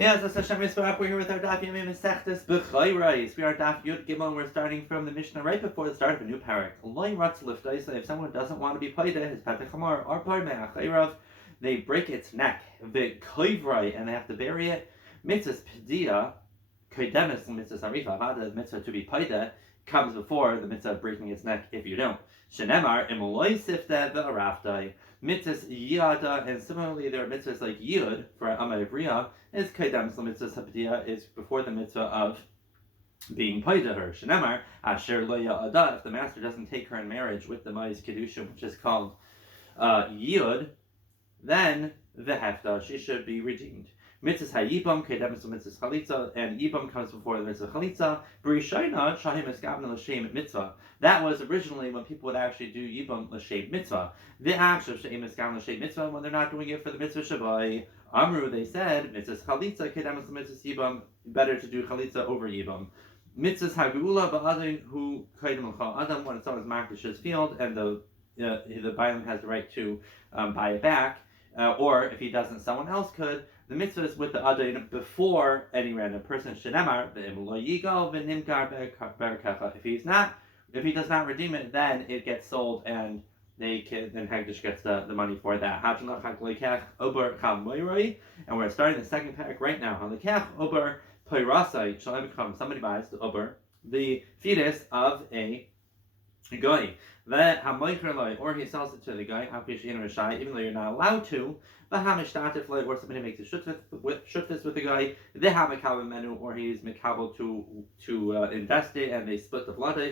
Yes, that's Hashem Yisrael. We're here with our Daf Yomi Meseches Bechoros. We are Daf Yud Gimmel. We're starting from the Mishnah right before the start of a new parak. Loy Ratz Liftoi. So if someone doesn't want to be paida, his petach hamar or paida me'achayrav, they break its neck. V'koivrai, and they have to bury it. Mitzvahs Pedia, Kodemis Mitzvahs Harifa. The mitzvah to be paida comes before the mitzvah of breaking its neck if you don't. Shenemar Imoloi Sifta Ve'araftai. Mitzvahs Yada, and similarly there are mitzvahs like Yud for Amay Bria is Kaidam, so mitzvahs Hapadia is before the mitzvah of being paida her. Shenemar Asher Lo Ya'ada, if the master doesn't take her in marriage with the Ma'is Kedusha, which is called Yud, then the Hefta, she should be redeemed. Mitzvahs Hayibam, Kedem, so mitzvahs Chalitza, and Yibam comes before the mitzvah Chalitza. B'Rishayna, Shahim Eskabna L'Shem Mitzvah. That was originally when people would actually do Yibam L'Shem Mitzvah. The action of Shahim Eskabna L'Shem Mitzvah, when they're not doing it for the mitzvah Shabbai. Amru, they said, mitzvahs Chalitza, Kedem, so mitzvahs Yibam, better to do Chalitza over Yibam. Mitzvahs Hagula, Ba'adin, who Kedem L'Chal Adam, when someone's marked his field, and the Bailam has the right to buy it back, or if he doesn't, someone else could. The mitzvah is with the adain before any random person. Shenemar if he does not redeem it, then it gets sold and then Hagdish gets the money for that. And we're starting the second parak right now. Somebody buys the uber, the fetus of a guy, or he sells it to the guy, even though you're not allowed to, or somebody makes a shutfis with the guy, or he's mikabel to invest it and they split the blood, or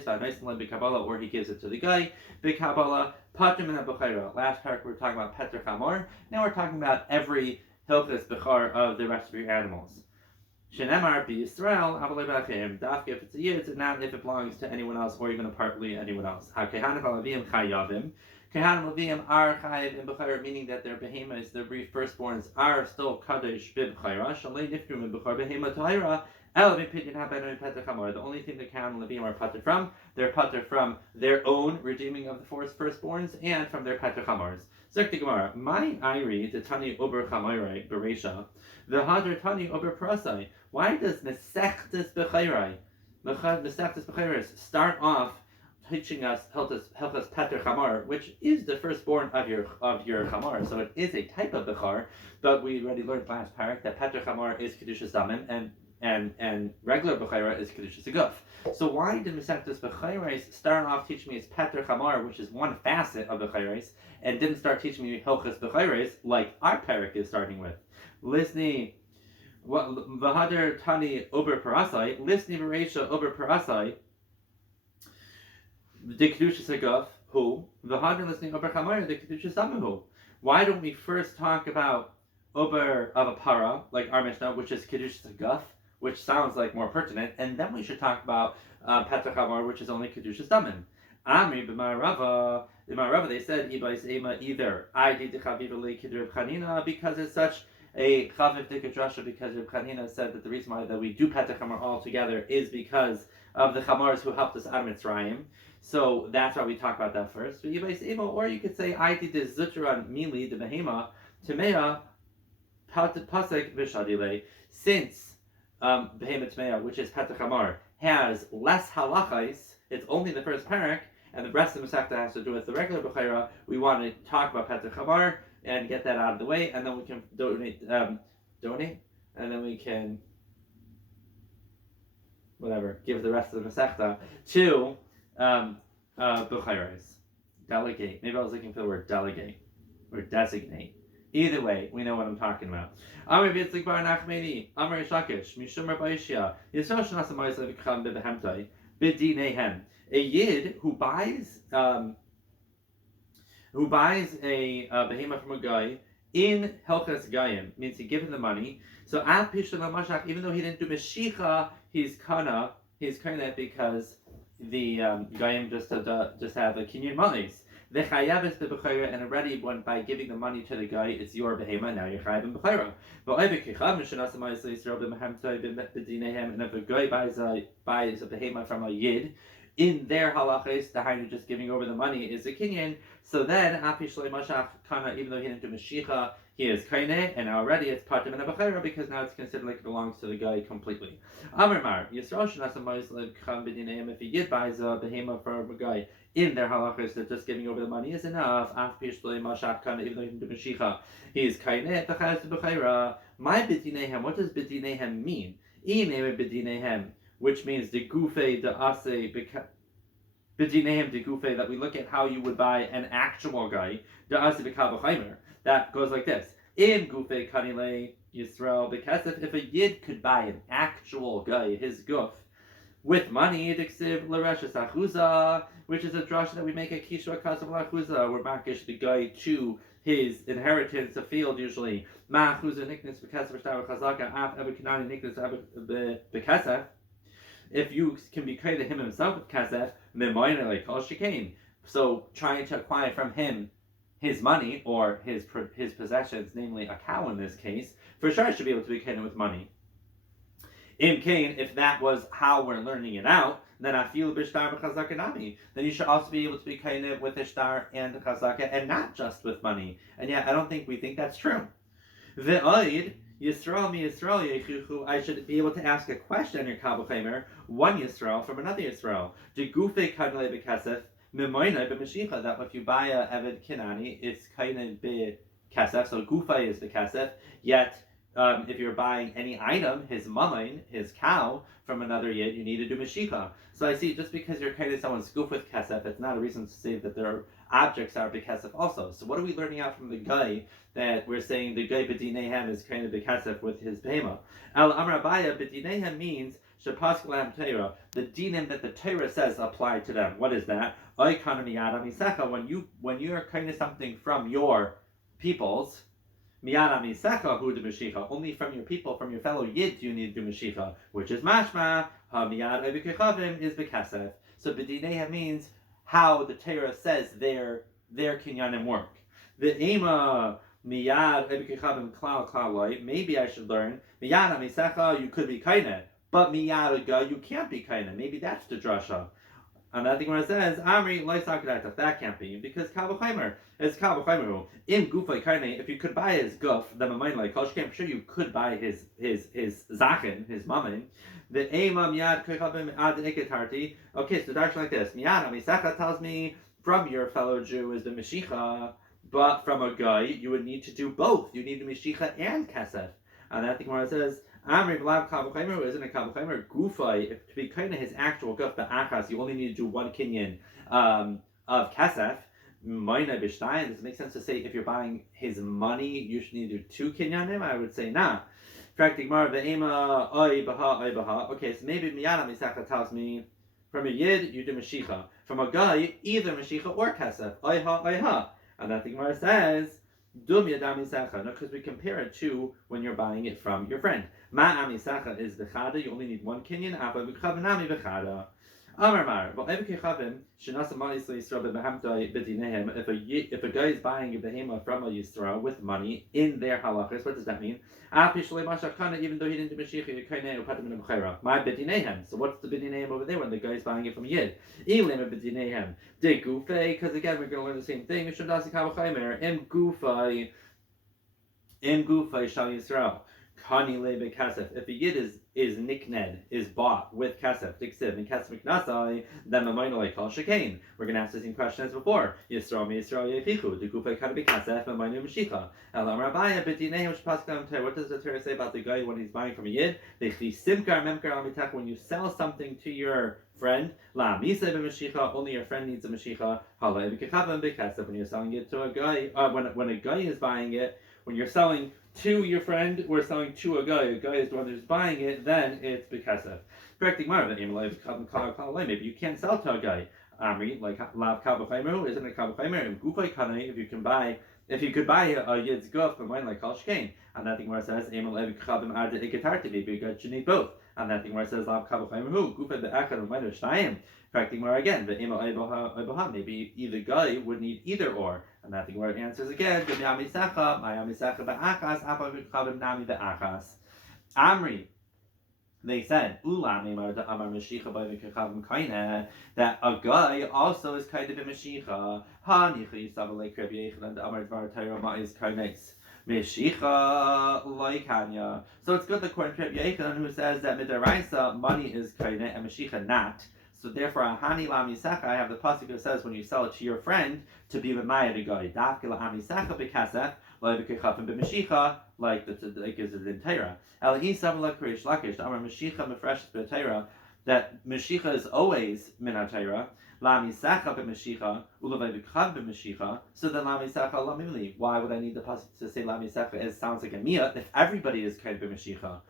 he gives it to the guy, last part we're talking about Petr Chamor, now we're talking about every hilchas bechar of the rest of your animals. Shenemar b'Yisrael, Avalei Dafka if it's a yid, and not if it belongs to anyone else or even partly anyone else. HaKehanim Halavim Chayavim. Kehanim Lavim are Chayav in B'chayra, meaning that their behemoths, their firstborns, are still Kadosh b'B'chayra. Shalei Nifrum in B'char Behema Tahira. The only thing that Kehanim Lavim are pater from, they're pater from their own redeeming of the firstborns and from their pater chamars. Zek the Gemara, my Iri, the Tani Ober Chamayrai, Beresha, the Hadr Tani Ober Prasai. Why does Meseches Bechoros start off teaching us Hilchas Petr Chamar, which is the firstborn of your Chamar, so it is a type of Bechar, but we already learned last parak that Petr Chamar is Kedushas Damim and regular Bechira is Kedushas Aguf. So why did Meseches Bechoros start off teaching me as Petr Chamar, which is one facet of Bechoros, and didn't start teaching me Hilchas Bechoros like our parak is starting with? Listening, V'hader Tani Ober Parasai, listening Beresha Ober Parasai, the Kedushas Aguf, who? V'hader listening Ober Chamar, the Kedushas Damim, why don't we first talk about Ober of a para, like our Mishnah, which is Kedushas Aguf, which sounds like more pertinent, and then we should talk about Petr Chamar, which is only Kedushas Damim. Amri b'Marava, in Marava they said either I did the Chaviv Kidrib Chanina because it's such a Chaviv Dikadrasha, because Reb Chanina said that the reason why that we do Petr Chamar all together is because of the Chamars who helped us out of Mitzrayim. So that's why we talk about that first. Or you could say I did the Zutran Mili the Behema Tamea Pasek Vishadile, since Behema Tamea, which is Petr Chamar, has less halachais, it's only the first parak, and the rest of the Masechta has to do with the regular Bechira. We want to talk about Petr Chamar and get that out of the way, and then we can donate, and then we can, give the rest of the Masechta to Bechiros. Delegate. Maybe I was looking for the word delegate, or designate. Either way, we know what I'm talking about. Amar Vitzlik Bar Nachmeni, Amar Shakish, Mishumar Baishia, Yisrael Shnasamai Zavikam Bibahemtai, Bidinehem. A yid who buys a behemoth from a guy in Helchas Gayim, means he gives him the money. So at Pishon Mashach, even though he didn't do Meshicha, he's kana because the Gayim just have the Kinyan monies. The chayav is the bechira, and already when by giving the money to the guy, it's your behema. Now you're chayav in bechira. And if a guy buys a behema from a yid, in their halachas, the hainu just giving over the money is a kinyan. So then, api shloi mashach kana, even though he didn't do mashicha, he is kaine, and already it's patim and a bechira because now it's considered like it belongs to the guy completely. Amar Mar, Yisrael should not moislev cham b'dineim if a yid buys a behema from a guy. In their halachas, that just giving over the money is enough. Af pishlei mashach kana, even though he can do mashicha, he is kaine b'chayas b'chayra. My b'dinehem, what does b'dinehem mean? Ineme b'dinehem, which means the gufe the ase b'dinehem the gufe, that we look at how you would buy an actual guy the ase b'kabachaymer. That goes like this: in gufe kanile Yisrael b'kesef, if a yid could buy an actual guy, his guf, with money, diksiv l'reshes achuza, which is a drasha that we make at Kishwa Kasav Lachuza, where Makish the guy to his inheritance, a field usually. Ma'achuza niknis b'kesef v'shtar v'chazaka af ever kanani niknis b'kesef. If you can be kind to him himself with kesef, memoyne like kol shekain. So trying to acquire from him his money or his possessions, namely a cow in this case, for sure should be able to be kind with money. In Cain, if that was how we're learning it out, then I feel b'shtar b'chazaka nami. Then you should also be able to be kind of with ishtar and the chazaka, and not just with money. And yet, I don't think we think that's true. Ve'oid Yisrael mi Yisrael yechuchu. I should be able to ask a question in your kabbalah, one Yisrael from another Yisrael. De gufe kadle b'kesef memoyne b'mashicha. That if you buy a eved kinani, it's kind of b'kesef. So gufa is the kesef. Yet if you're buying any item, his mamain, his cow, from another yid, you need to do mashicha. So I see, just because you're kind of someone's goof with kesef, it's not a reason to say that their objects are b'kesef also. So what are we learning out from the guy that we're saying the guy b'dinehem is kind of b'kesef with his behema? El amar abaya, b'dinehem means shepasklam teira. The dinim that the Torah says apply to them. What is that? Oikana miyada misecha. When you are kind of something from your peoples, miyada misecha hu de mashicha. Only from your people, from your fellow yid, you need to do mashicha, which is mashma. Ha miyad ebekechavim is bekesef. So b'dinehem means how the Torah says their kinyanim work. The ema miyad ebekechavim klal klaloi. Maybe I should learn miyada misecha. You could be kaina, but miyadaga you can't be kaina. Maybe that's the drasha. And I think when it says Amri Loisakadata, that can't be, because Kabachaimer is Kabachaimer. In Gufay Karne, if you could buy his guf, then a mind like Koshkem, I'm sure you could buy his Zachin, his mammon. The Ema Miyad Kechabim Ad Iketarti. Okay, so that's like this. Miyad Amisacha tells me from your fellow Jew is the Meshicha, but from a guy you would need to do both. You need the Meshicha and Kesef. And I think when it says Amri Vlav Kabachaimer isn't a Kabachaimer, Gufay, to be kind of his actual guf, the Achas, you only need to do one kinyan of Kesef. Moina Bishtain, does it make sense to say if you're buying his money, you should need to do two kinyanim? I would say nah. Okay, so maybe Miyana Misaka tells me from a yid you do Mashicha. From a guy, either Mashicha or Kesef. Oiha. And that the Gemara says, Dum Yadam Misacha. No, because we compare it to when you're buying it from your friend. Ma Amisacha is the Chada, you only need one kinyan, Abba B'Chavanami B'Chada. Amar, but if a guy is buying a behema from a Yisrael with money in their halachas, what does that mean? Even though he didn't do Mashiach, my bedinehem. So what's the bedinehem over there when the guy is buying it from Yid? Bedinehem. De gufe, because again we're going to learn the same thing. In gufe shall Yisrael. If a yid is nikned, is bought with kasef, diksiv, and kasef miknasai, then the minor like kol shekain. We're going to ask the same question as before. Yisrael mi Yisrael yefichu, the gufa kan be kasef, and minor mashicha. Elam rabaya b'dinehem shpaskam ter. What does the Torah say about the guy when he's buying from a yid? Dechli simkar memkar amitak. When you sell something to your friend, la misa b'mashicha. Only your friend needs a mashicha. Hala ebikachavim b'kasef. When you're selling it to a guy, when a guy is buying it, when you're selling to your friend, we're selling to a guy is the one who's buying it, then it's b'kesef. Correcting Mara, maybe you can't sell to a guy. Amri, like lav kabachaimer, isn't it kabachaimer? Gufay kanai, if you could buy a yid's guf, but mine like kol shkein. And that thing where it says maybe a guy should need both. And that thing where it says lav kabachaimer who gufay be'echad and mine shtayim. Correcting more again, maybe either guy would need either or. And that thing where it answers again, Amri, they said, that a guy also is kind of a Mashicha. Meshicha loikanya. So it's good according to Rabbi Yochanan, who says that midaraisa money is kaina and meshicha not. So therefore, hani la misecha, I have the pasuk that says when you sell it to your friend to be b'maya to guy. Dafke la misecha b'kasef like b'kechafim b'meshicha like is it in Torah. El isam la krish lakish amar meshicha mefresh b'Torah that meshicha is always min Torah. La misecha b'meshicha ulavay b'kav b'meshicha. So then la misecha la mimli. Why would I need the pasuk to say la misecha? It sounds like a miyah if everybody is kind b'meshicha.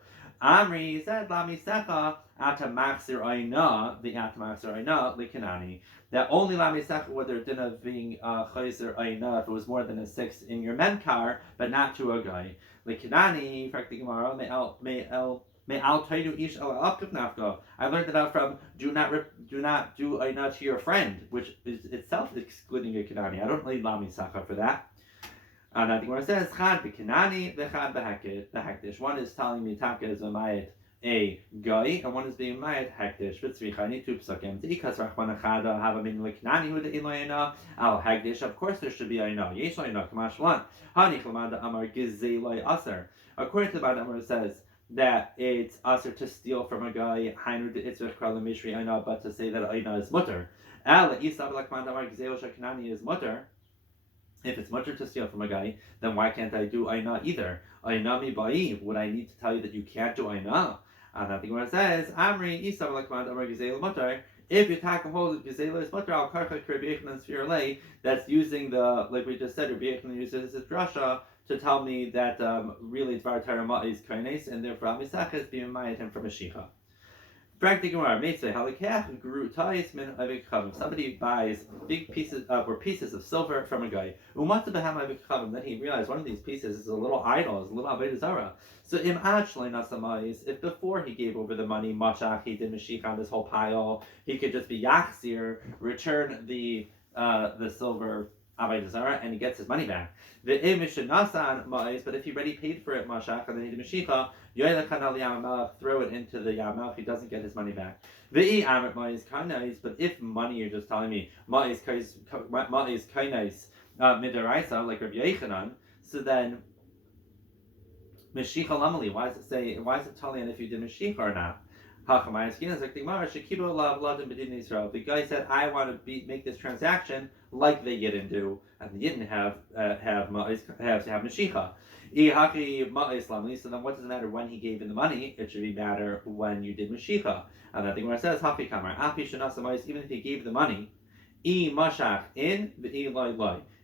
Amri said la misecha ata machzir aina the ata machzir aina likanani. That only la misecha whether it didn't have being chayzer aina if it was more than a 6 in your memkar, but not to a guy. Likanani, frankly Gemara I learned it out from do not do aina to your friend, which is itself excluding a kanani. I don't need la misecha for that. And I think when it says chad b'kinani, v'chad b'hektish. One is telling me taka is a guy, and one is being mayat hektish. V'tzricha, I need 2 psukim. T'ikas rachman achada have a min l'kinani hu de'in lo'ina al hektish. Of course there should be aina. Yesh lo'ina kamash one. Hani chlamada amar gizei lo'i aser. According to the Bad Amar, it says that it's aser to steal from a guy, hainu de'itzrich kral mishri aina, but to say that aina is mutter. Al isab l'kmanda amar gizei lo'shakinani is mutter. If it's mutter to steal from a guy, then why can't I do aina either? Aina mi ba'i. Would I need to tell you that you can't do aina? And I think when it says Amri Isav Lakman Amar Gizel Mutter, if you take a hold of Gizel is Mutter al Karcha Rabbi Yochanan Sfirlei, that's using the like we just said, Rabbi Yochanan uses his drasha to tell me that really Dvar Torah is kaines, and therefore Al Misachas being him from a shicha. Somebody buys big pieces or pieces of silver from a guy. Then he realized one of these pieces is a little idol, is a little avodah zarah. So if before he gave over the money, mashach, he did mashich on this whole pile, he could just be yachzir, return the silver avodah zarah, and he gets his money back. But if he already paid for it, mashach, and then he did mashicha, throw it into the Yamelch, he doesn't get his money back. But if money, you're just telling me, ma'is kainais midaraisa, like Rabbi Yochanan, so then mashicha lamali, why is it telling if you did mashicha or not? The guy said, I want to make this transaction like the Yidden do, and the Yidden have to have mashicha. So then what does it matter when he gave in the money? It should be matter when you did mashicha. And I think when it says even if he gave the money, mashach in the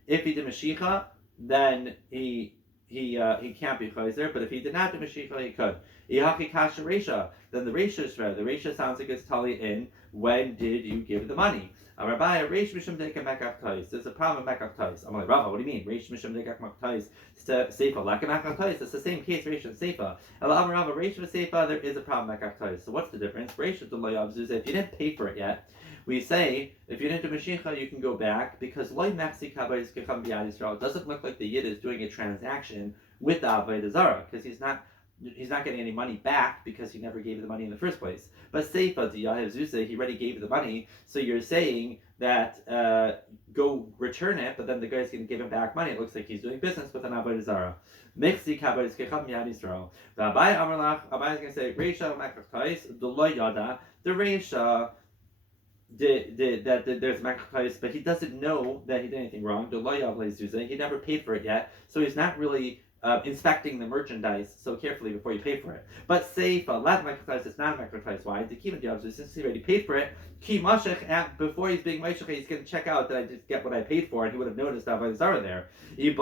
if he did mashicha, then he can't be chayzer, but if he did not do mashicha, he could. Then the reisha is fair. The reisha sounds like it's tali in when did you give the money? There's a problem with mekach tais. I'm like, Rava, what do you mean? Reish mishum dekach mekach tais. Seifa, like a mekach tais. It's the same case, reish and seifa. Elam Rava, reish and seifa, there is a problem with mekach tais. So what's the difference? Reish is the loyav zuzah. If you didn't pay for it yet, we say, if you didn't do mashicha, you can go back, because loy mechsi kabayis kecham b'yad Yisrael. It doesn't look like the yid is doing a transaction with the avodah zarah, because he's not getting any money back because he never gave the money in the first place. But Seifa to Yahav Zuzah, he already gave the money, so you're saying that go return it, but then the guy's going to give him back money. It looks like he's doing business with an avodah zarah. Mechsi kabayis kecham b'yad Yisrael. Abai Amarlach, Abai is going to say Reisha mekach tais the lo yada. The Reisha did that there's mekach, but he doesn't know that he did anything wrong. The lo yav Zuzah, he never paid for it yet, so he's not really inspecting the merchandise so carefully before you pay for it. But say if a lad mekach is not mekach, why? The key of since he already paid for it, ki mashach before he's being mashach, he's going to check out that I just get what I paid for, and he would have noticed that by the zara there. He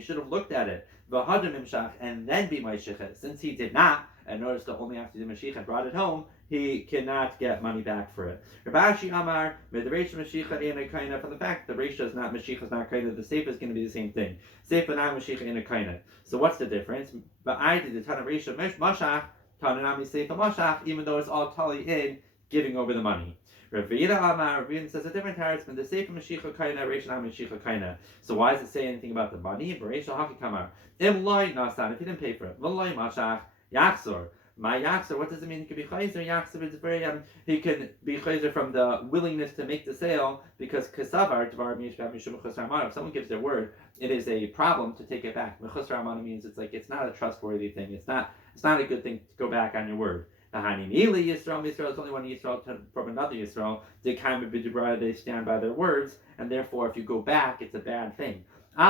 should have looked at it. And then be mashach. Since he did not, and noticed that only after the mashich and brought it home, he cannot get money back for it. Rabashi Amar, from the fact that the ratio is not Mashiach is not kaina, the Seifa is going to be the same thing. Seifa not Mashiach in a kaina. So what's the difference? But I did the Tana ratio Mashach, Tananami Seifa Mashach, even though it's all tali in giving over the money. Ravina Amar, Ravina says a different tarot, but the Seifa Mashiach kaina, ratio not Mashiach kaina. So why does it say anything about the money? Ratio Haki Kamar. Im loy nasan, if you didn't pay for it. V'loy Mashach. Yaksor. My Yachzer, what does it mean he can be Chayzer? Yachzer is very, he can be Chayzer from the willingness to make the sale because Kasavar, Dvar Mishbab Mishum Chusar Amana, if someone gives their word, it is a problem to take it back. Chusar Amana means it's not a trustworthy thing. It's not a good thing to go back on your word. Yisrael is only one Yisrael from another Yisrael. They stand by their words, and therefore, if you go back, it's a bad thing. They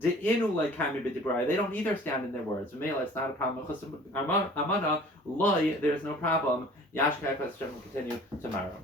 don't either stand in their words. It's not a problem. There's no problem. Yashka, will continue tomorrow.